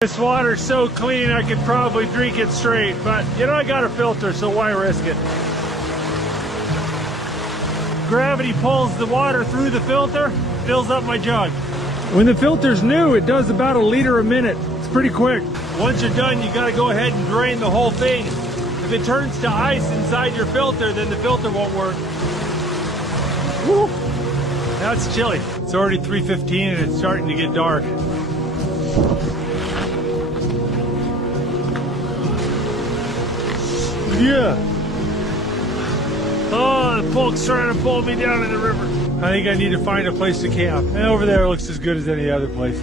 This water's so clean I could probably drink it straight, but you know I got a filter, so why risk it? Gravity pulls the water through the filter, fills up my jug. When the filter's new, it does about 1 liter a minute. It's pretty quick. Once you're done, you gotta go ahead and drain the whole thing. If it turns to ice inside your filter, then the filter won't work. Woo! Now it's chilly. It's already 3:15 and it's starting to get dark. Yeah. Oh, the folks trying to pull me down in the river. I think I need to find a place to camp. And over there looks as good as any other place.